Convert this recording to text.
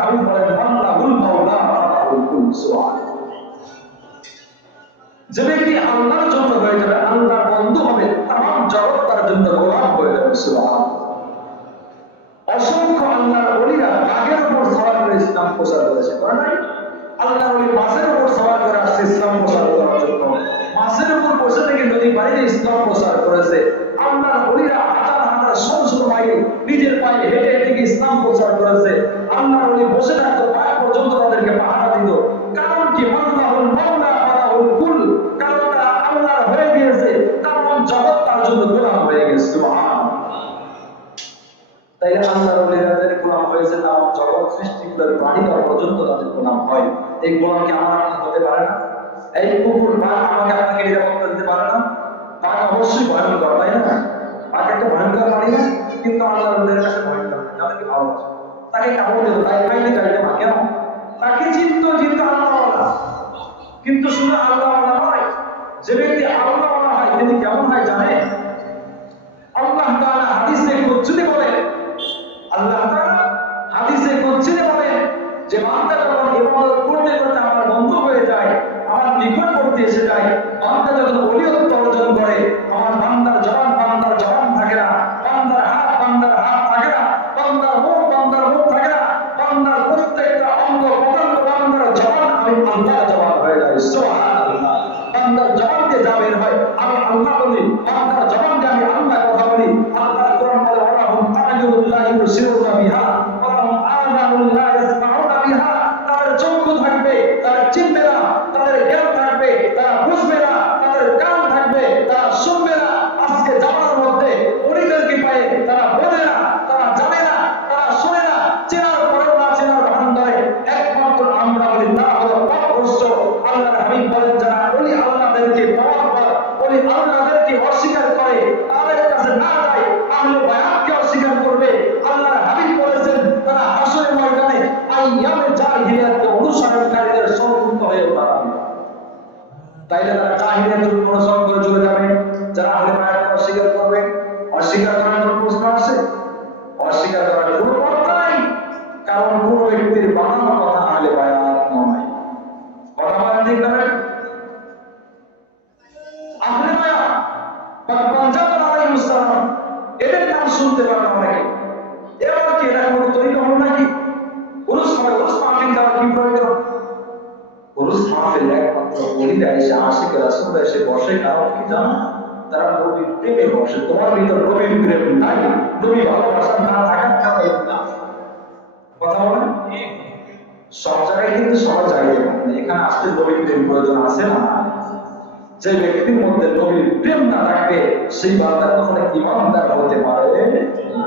হাবিব বলেন আল্লাহুল মাওলা আল্লাহুল কুল সুবহানাল্লাহ। যে ব্যক্তি আল্লাহর জন্য হয়ে যাবে, আল্লাহর বন্ধু হবে, তামাম জগৎ তার জন্য গোলাম হয়ে যাবে। সুবহানাল্লাহ। অসংখ্য আল্লাহর ওলিরা বাঘের উপর সওয়ার করে ইসলাম প্রচার করেছে, করে নাই? আল্লাহর ওলি মাছের উপর সওয়ার করে আসছে ইসলাম প্রচার করার জন্য। মাছের উপর বসে থেকে নদী পানিতে ইসলাম প্রচার করেছে। আল্লাহর ওলিরা হাজার হাজার শত শত মাইল নিজের পায়ে হেঁটে হেঁটে গিয়ে ইসলাম প্রচার করেছে। আল্লাহর ওলি বসে থাকতো, পায়ে পর্যন্ত তাদেরকে পাহারা দিত। কারণ কি? আল্লাহুল মাওলা আল্লাহুল কুল, কারণটা আল্লাহর হয়ে গিয়েছে, কারণ জগৎ তার জন্য গোলাম হয়ে গেছে। সুবহানাল্লাহ। তাই আল্লাহর ওলিদের গোলাম হয়েছে, তার জগৎ সৃষ্টি করে প্রাণীরা পর্যন্ত তাদের গোলাম হয়। এই গোলাম কি আমার আপনার হতে পারে না? এই কুকুর বাঘ আমাকে আপনাকে নিরাপত্তা দিতে পারে না? বাঘ অবশ্যই ভয়ঙ্কর, তাই না? বাঘ একটা ভয়ঙ্কর প্রাণী না, কিন্তু আল্লাহর ওলিদের কাছে ভয়ঙ্কর, তাদেরকে ভালোবাসে, তাকে কামড় দিল, তাই খাইতে চাইতে না কেন? তাকে চিন্ত চিন্ত আল্লাহ। কিন্তু শুধু আল্লাহ নয়, যে ব্যক্তি আল্লাহ হয় তিনি কেমন হয় জানে? আল্লাহ তাআলা হাদিসে কুদসিতে বলেন, আল্লাহ তাআলা হাদিসে কুদসিতে বলেন যে বান্দা যখন ইবাদত করতে করতে আমার বন্ধু হয়ে যায়, আমার নিকটবর্তী এসে যায়, বান্দা যখন ওলিয়ত অর্জন করে, আমার বান্দার জবান থাকে না, বান্দার হাত থাকে না, বান্দার মুখ থাকে না, বান্দার প্রত্যেকটা অঙ্গ প্রত্যঙ্গ বান্দার জবান আমি আল্লাহর জবান হয়ে যায়। সুবহানাল্লাহ। বান্দার জবান দিয়ে যা বের হয় আমি আল্লাহ বলি, বান্দার জবান দিয়ে আমি আল্লাহ কথা বলি। আল্লাহর কোরআন বলে ওয়ালাহুম আ'য়ুনুল্লাহ ইউবসিরুনা বিহা ওয়ালাহুম আযানুল্লাহ ইয়াসমাউনা বিহা। তাদের চক্ষু থাকবে, তারা চিনবে না, তাদের জ্ঞান থাকবে, তারা বুঝবে না, তাদের কান থাকবে, তারা শুনবে না। আজকে জামার মধ্যে ওলিদেরকে পায়, তারা বোঝে না, তারা জানে না, তারা শোনে না, চেনার পরেও না চেনার ভান ধরে। একমাত্র আমরা বলি না হলো পথভ্রষ্ট। আল্লাহর হাবিব বলেন যারা ওলি আল্লাহদেরকে পাওয়ার পর ওলি আল্লাহদেরকে অস্বীকার করে, তাদের কাছে না যায়, আহলে বায়াতকে অস্বীকার করবে। আল্লাহর হাবিব বলেছেন তারা হাসরের ময়দানে আইয়ামে জাহিলিয়াতকে অনুসরণকারীদের সম্মুখ হয়ে দাঁড়াবে। তাইলে তারা জাহিলিয়াতের অনুসরণ করে চলে যাবে। যারা আহলে বায়াতকে অস্বীকার করবে, অস্বীকার করার কোনো প্রশ্ন আছে? অস্বীকার করার কোনো কথা নাই, কারণ কোন ব্যক্তির বানানো কথা আহলে বায়াত নয়। কথা বলেন ঠিক না? আহলে বায়াত বা পঞ্জাব আলাইহিস সালাম এদের নাম শুনতে পারেন অনেকে। এবার কি এটা কোনো তরিকা হলো নাকি? উরুস মাহফিল দেওয়ার কি প্রয়োজন? উরুস মাহফিল একমাত্র ওলিরা এসে আশিক রাসূলরা এসে বসে, কারণ কি জানো? তারা নবীর প্রেমে বসে। তোমার ভিতর নবীর প্রেম নাই, নবী ভালোবাসা না থাকার কারণে না। কথা বলেন? সব জায়গায় কিন্তু সব জায়গায় এখানে আসতে নবীর প্রেম প্রয়োজন আছে না? যে ব্যক্তির মধ্যে নবীর প্রেম না থাকবে সেই বান্দা কখনো ঈমানদার হতে পারে না।